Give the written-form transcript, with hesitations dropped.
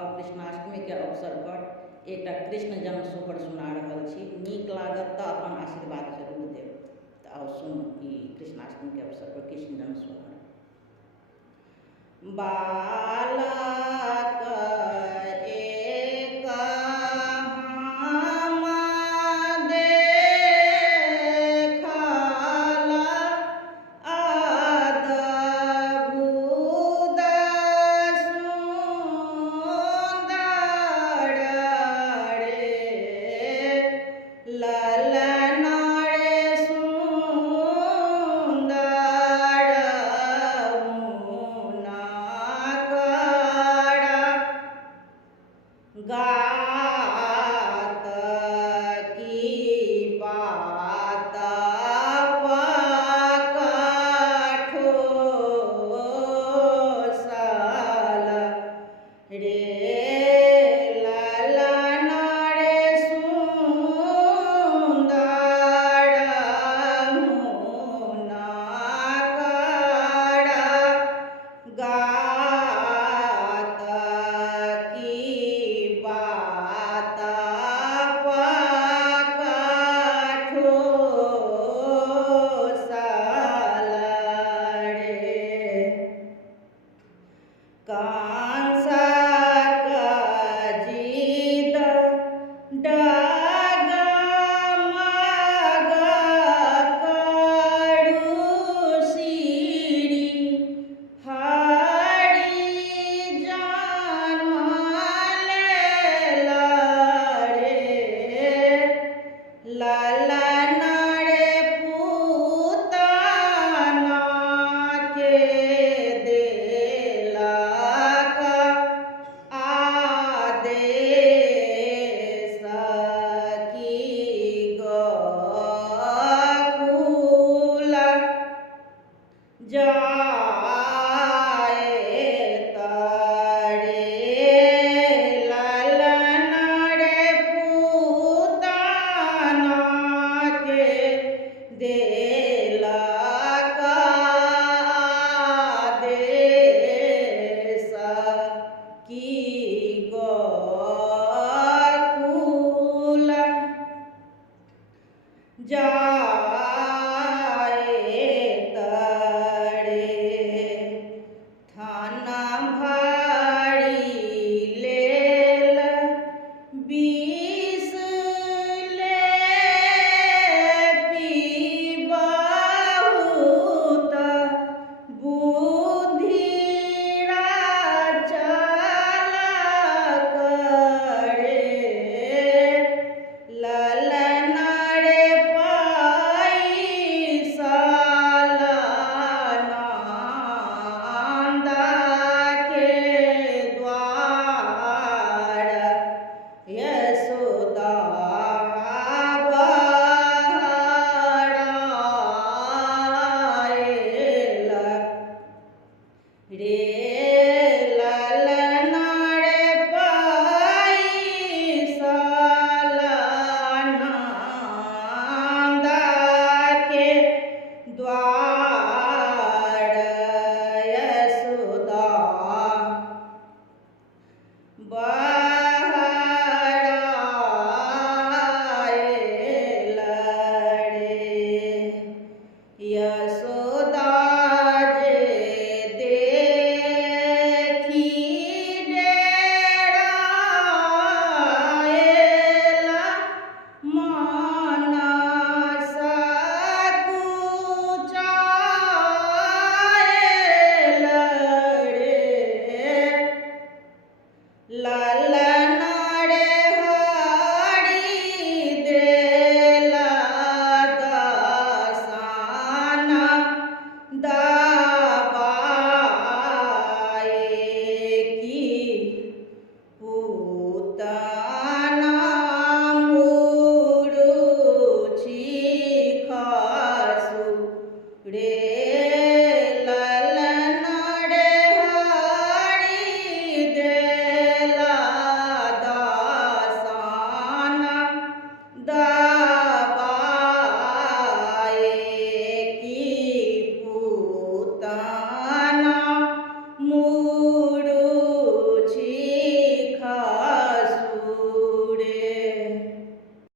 और कृष्णाष्टमी के अवसर पर एक कृष्ण जन्म सोहर सुना रहल छी। नीक लागत तो अपन आशीर्वाद जरूर देव। तो आओ सुनू कि कृष्णाष्टमी के अवसर पर कृष्ण जन्म सोहर। बालक एक हम देखल अद्भुत सुंदर रे ललन रे सुंदर गात की बात पकठोसल रे ललन रे सुंदर गात की बात पकठोसल रे कंसक जिद डगमग करुषिरी हरि जन्म लेल रे ललन रे पूतना के देलक आदेश की गोकुल जाए तरे ललन रे पूतना के देलक आदेश की गोकुल जाए तरे थान भारी लेल विष ले बहुत बुद्धिरा चालक रे ललन रे पैसल नंदा के द्वार यशोदा बहराएलक रे ललन रे पैसल नंदा के द्वार यशोदा बहराएल रे यशोदा जे देखी डेराएल मन सकुचाएल रे